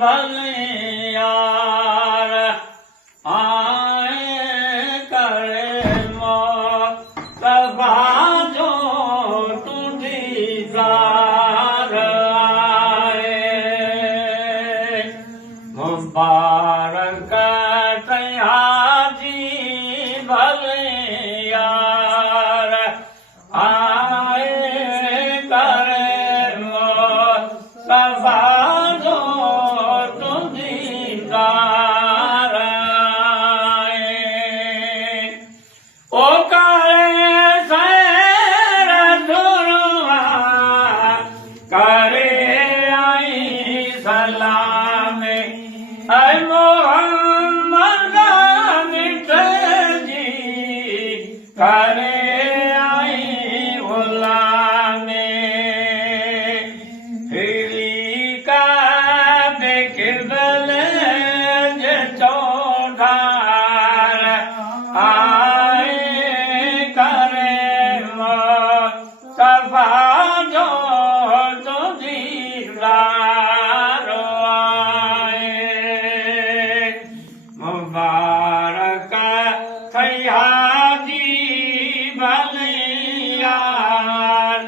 भले यार आए करे मुस्तफा जो तुझी ज़ार आए मुबारक हाजी भले यार आए करे मुस्तफा जो तुझी ज़ार आए ओ करे सैर दुआ करे आई सलाम ऐ मोहम्मद जी करे आई गुलामे फिरी का बेकिबल चौधार आए करे मुस्तफा जो तुझी ज़ार आए मुबारक हाजी भले यार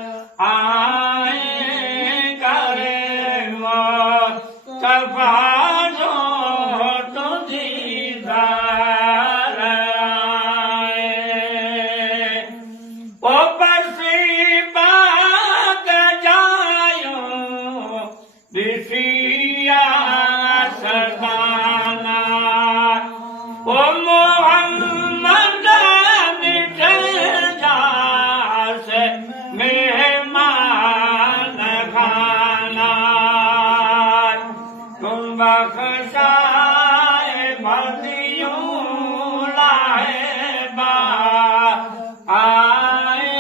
आए करे मुस्तफा जो तुझी ज़ार आए ओ बसी बाग जायो दिसिया सदाना ओ मोहम्मद मेहमान खाना तुम बख्शाए भक्तियों लाए बा आए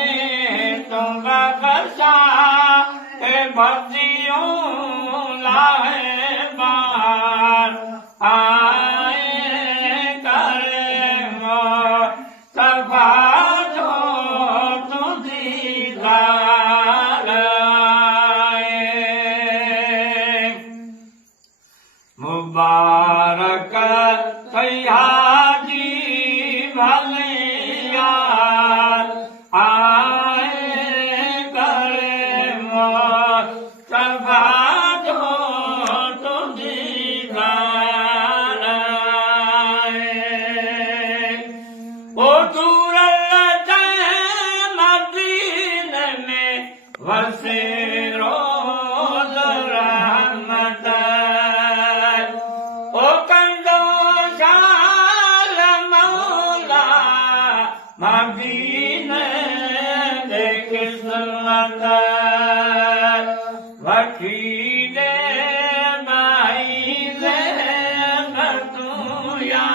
तुम बख्शाए भक्तियों लाए बार आए करे मुस्तफा जो तुझी ज़ार आए मुबारक हाजी भले यार आए करे मुस्तफा जो तुझी ज़ार आए ओ मदीने में वसे रोज़ रहमत ओ कंदो शाल मौला मदीने दे किस्मत वठी दे माई दे तू या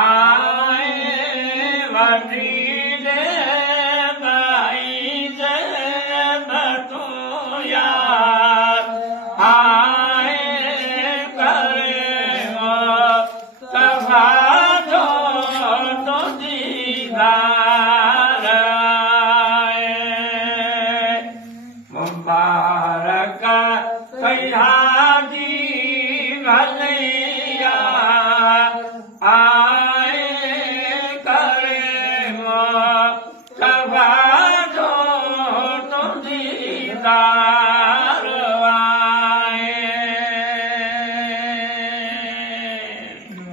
आए वठी दे माई दे तू या आए करे मुस्तफा जो तुझी ज़ार आए मुबारक हाजी भले